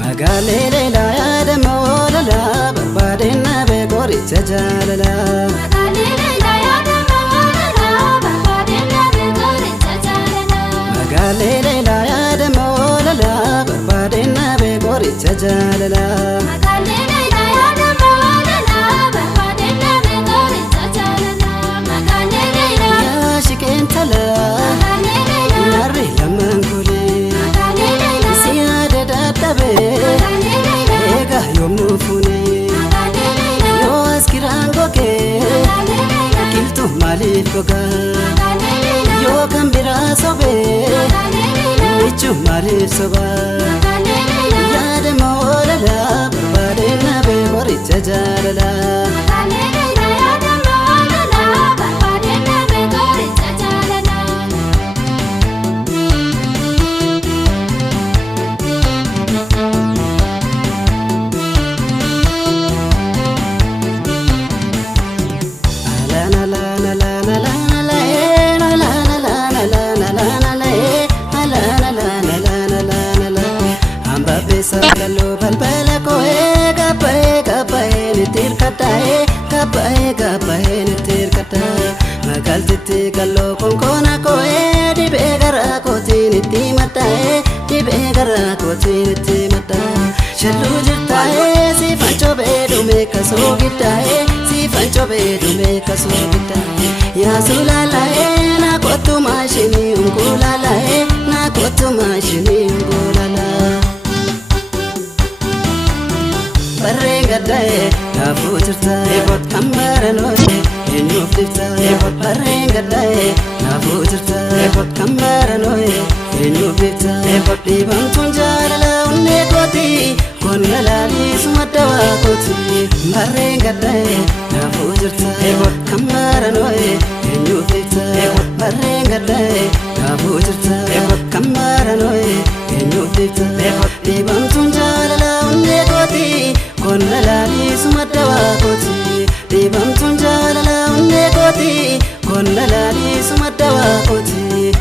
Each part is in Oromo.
Maggaallee Leelaa yaadama oolala barbaadina beekori jajaalala. Maggaallee Leelaa yaadama oolala barbaadina beekori jajaalala. Maggaallee Leelaa yaadama oolala barbaadina beekori jajaalala. Maggaallee Leelaa yaadama oolala barbaadina beekori jajaalala. Maggaallee Leelaa yaa shiqeentala narri lamaan kule si yaada dadhabe eega yommuu fuune yoo as kiraan goge maaliif goga yoo kan biraa sobe michuu maaliif soba yaada moolala barbaade nabe qoricha jaalala Sakalo balbala koe kapae nitir katae nitir kata magal titi kallo konkona koe dibe gara koti niti mata shallu jirtae si fancho bedume kaso gitae ya sulalae na kotu mashini ungulalae Barrengaddae nafuutirtae kambaranoe eenyuufliftae Barrengaddae nafuutirtae kambaranoe eenyuufliftae dhibamtuun jaalala onnee kooti konna laalisuma dawaa kooti Barrengaddae nafuutirtae kambaranoe eenyuufliftae Barrengaddae nafuutirtae kambaranoe eenyuufliftae dhibamtuun jaalala onnee kooti konna laalisuma dawaa kooti dhibamtuun jaalala onnee kooti konna laalisuma dawaa kooti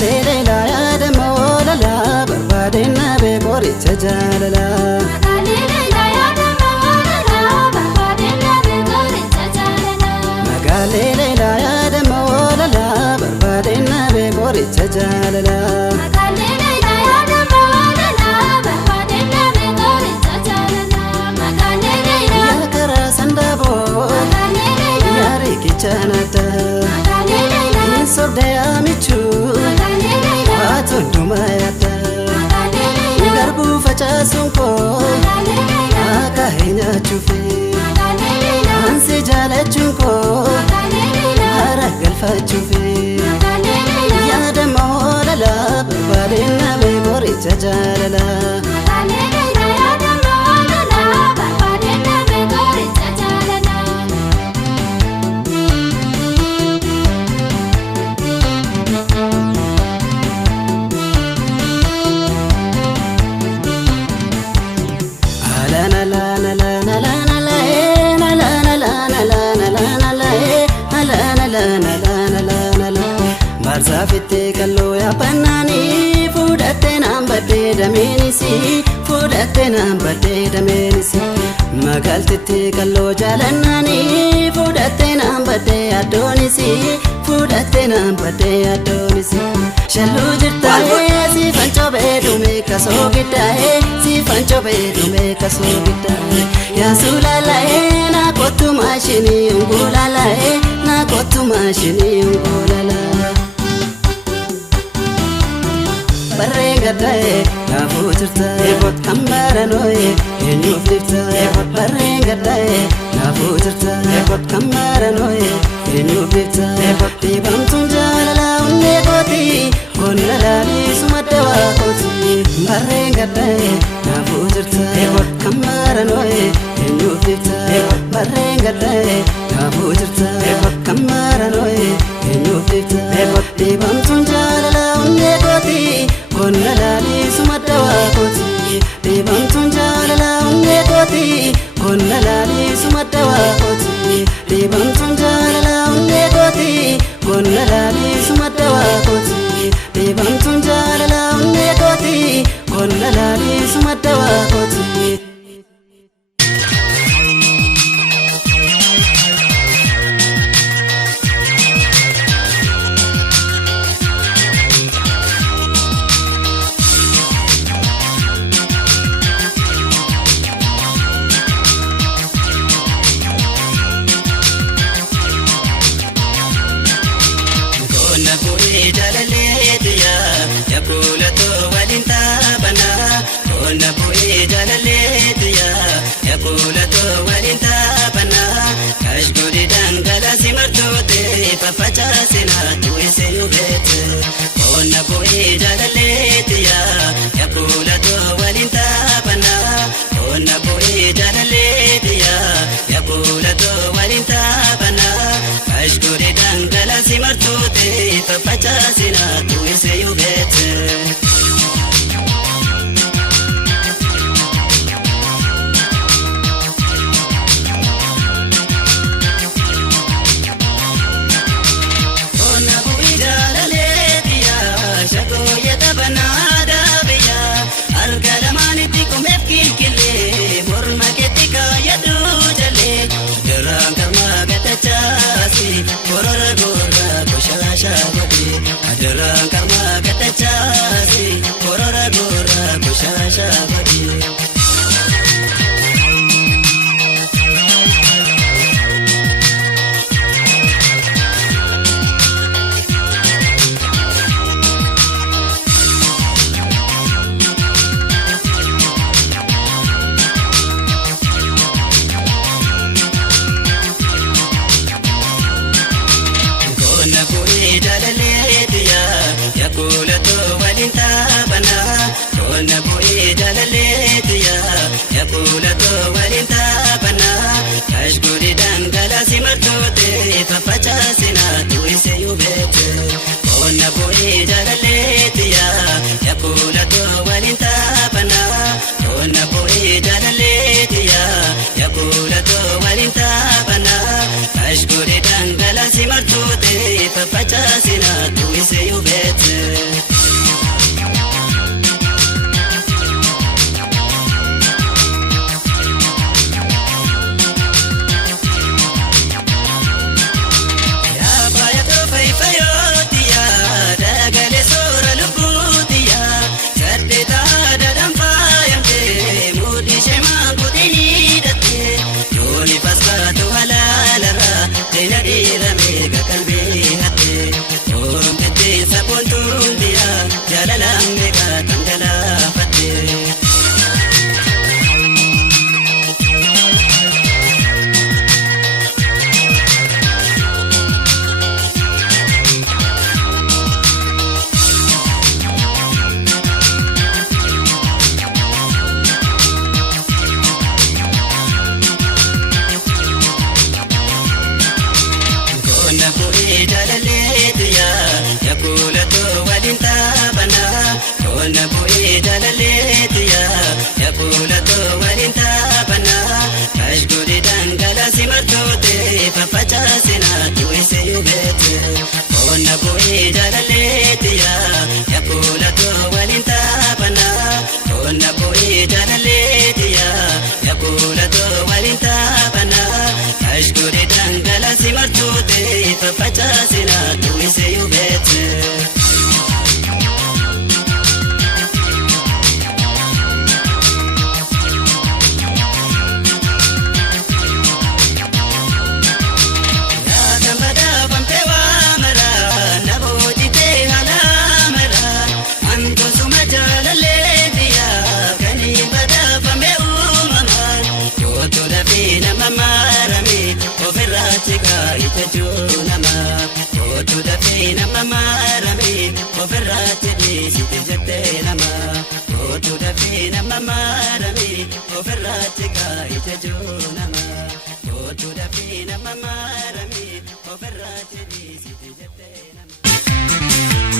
Leelaa yaada moolala barbaade nabe qoricha jaalala Maggaallee leelaa yaada moolala barbaade nabe qoricha jaalala yaa karaa sandaaboo yaa riikichaanata Sorde amichu atunduma yata garbu facasunko akahenya chufe ansi jalachunko aragal fachufe yada moolala barbaade nabe qoricha jaalala Marsafitte kallo ya pannani fudatte nambade damenisi magaltitte kallo jalannani fudatte nambade adonisi shallu jirtae si fancho bedume kaso gitae ya sulalae na kotu mashini ungulalae Barrengaddae nafuutirtae kambaranoe eenyuufliftae Barrengaddae nafuutirtae kambaranoe eenyuufliftae dhibamtuun jaalala onnee kooti konna laalisuma dawaa kooti Barrengaddae nafuutirtae kambaranoe eenyuufliftae Barrengaddae nafuutirtae kambaranoe eenyuufliftae dhibamtuun jaalala onnee kooti konna laalisuma dawaa kooti dhibamtuun jaalala onnee kooti konna laalisuma dawaa kooti dhibamtuun jaalala onnee kooti konna laalisuma dawaa kooti dhibamtuun jaalala onnee kooti konna laalisuma dawaa kooti faffacaasina tuwise yubeete onna bu'ee jaalaleetiya yakuulatoo waliin taphannaa onna bu'ee jaalaleetiya yakuulatoo waliin taphannaa ashkuri dhangalasi martuute faffacaasina tuwise yubeete. Korora gora kushasha bade adarang karma gatachasi korora gora kushasha bade yakuulatoo waliin taphannaa onna bu'ee jaalaleetiya yakuulatoo waliin taphannaa ashkuri dhangalasi martuute faffacaasina tuwise yubeete onna bu'ee jaalaleetiya yakuulatoo waliin taphannaa onna bu'ee jaalaleetiya yakuulatoo waliin taphannaa ashkuri dhangalasi martuute faffacaasina tuwise yubeete. Faffacaasina tuwise yubeete onna bu'ee jaalaleetiya yakuulatoo waliin taphannaa onna bu'ee jaalaleetiya yakuulatoo waliin taphannaa ashkuri dhangalasi martuute faffacaasina tuwise yubeete. Nama marami ofirratti dhiisite jettee nama kootu dafee nama marami ofirratti kaayite joo nama kootu dafee nama marami ofirratti dhiisite jettee nama.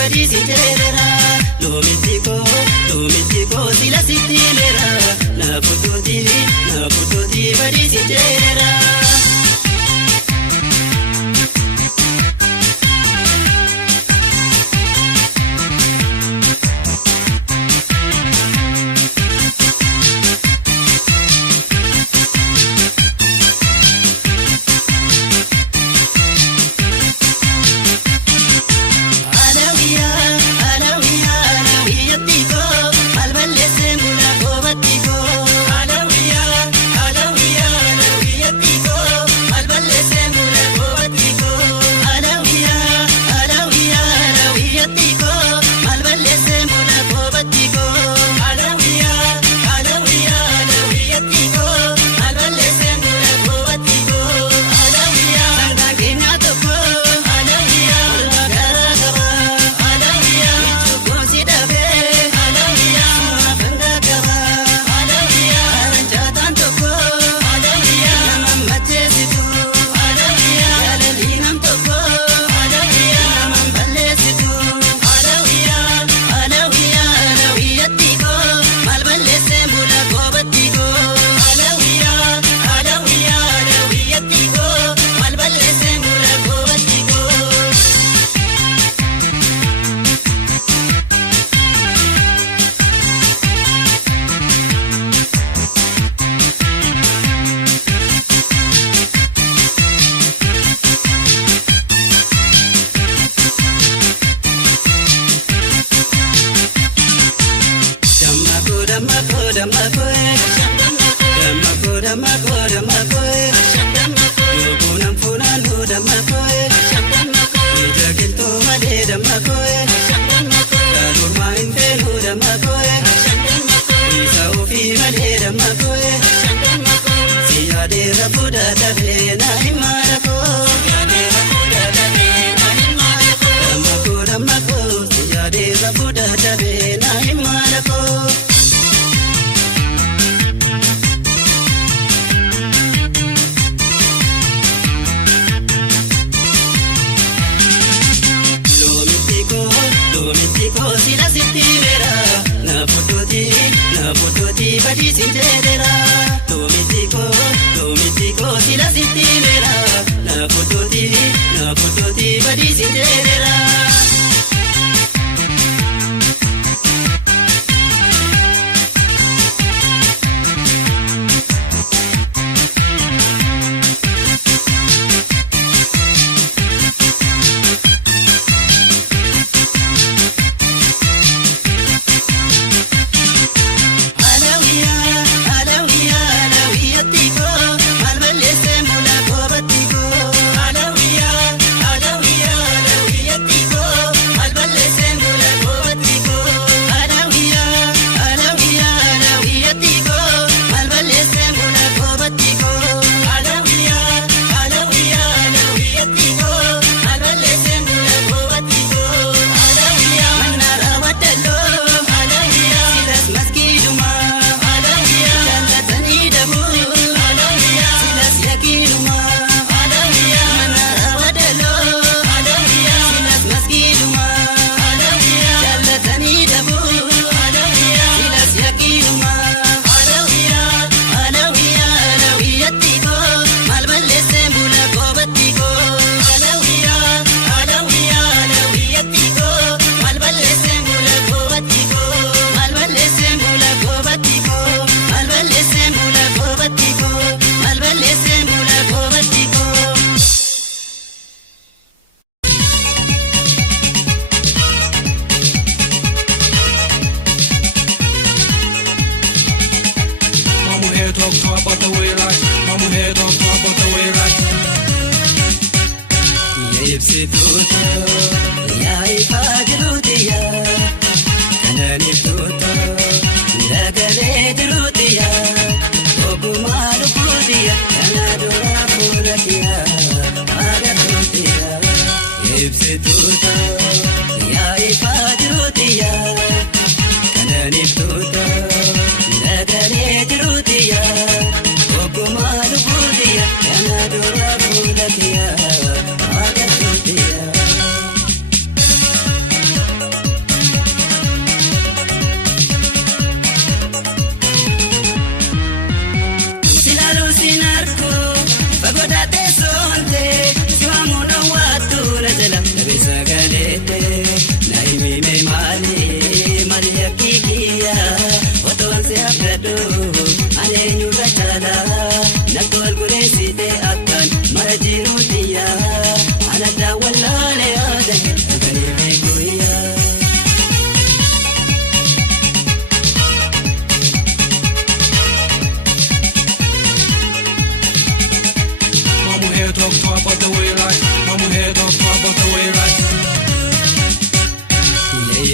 badisi jedera Lumitiko sila sitimera Na putoti badisi jedera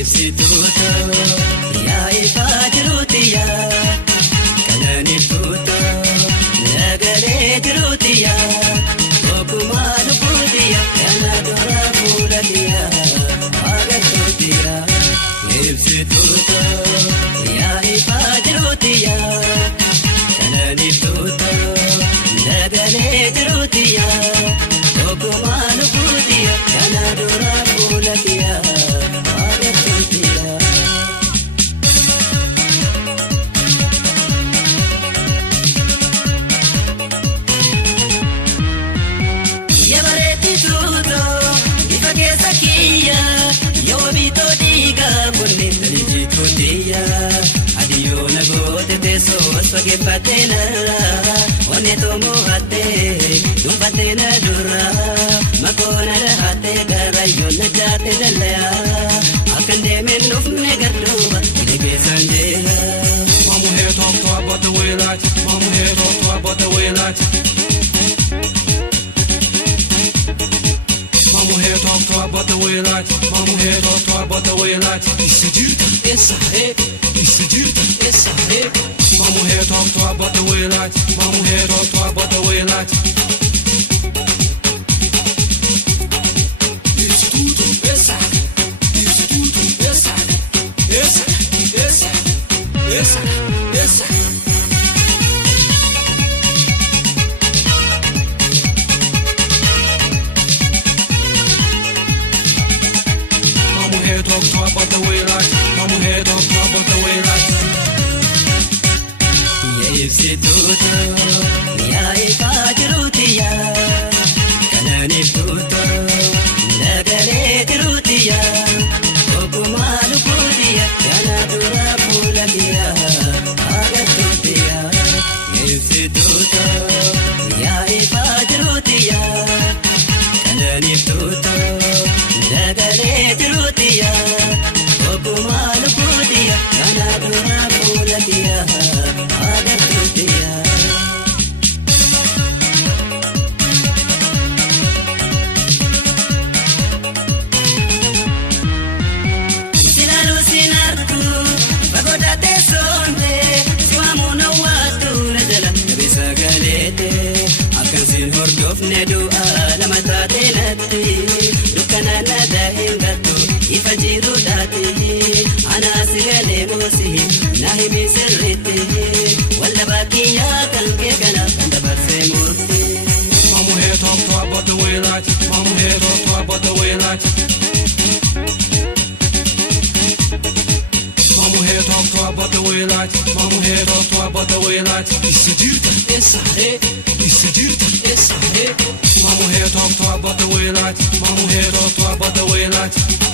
YaaIbsitu yaa'ifajiruutiya kananituuta nagalee jiruutiya okumaa lubbuutiya kana dura fuulatiya agartuutiya YaaIbsitu yaa'ifajiruutiya kananituuta nagalee jiruutiya okumaa lubbuutiya kana dura fuulatiya Fatena, one tomo hate, fatena dura, makona hate, garayona jate dalaya, akandemen of negaduba, Sanjela. Mama here talk to about the way that, Mama here talk to about the way that. Mama here talk to about the way that, Mama here talk to about the way that. Isajirta, Isaaq, Isajirta, Isaaq. Mama here talk to about the way that, Mama here talk to about the way that. YaaIbsitu, Isaaq, YaaIbsitu, Isaaq, Isaaq, Isaaq, Isaaq, Isaaq. Mama here talk to about the way that, Mama here talk to about the way that. YaaIbsitu yaa'ifajiruutiya kananituuta nagalee jiruutiya okumaa lubbuutiya kana dura fuulatiya agartuutiya YaaIbsitu yaa'ifajiruutiya kananituuta nagalee jiruutiya okumaa lubbuutiya kana dura fuulatiya Nedu alama tatenati dukana nada hingatu ifajiru dati ana sigale mosi nahi bisirriti walla bakiya kalke kana kanda barse murti. Mama here talk to about the way that, Mama here talk to about the way that. Mama here talk to about the way that, Mama here talk to about the way that. Isajirta, Isaaq, Isajirta, Isaaq. Mama here talk to about the way that, Mama here talk to about the way that.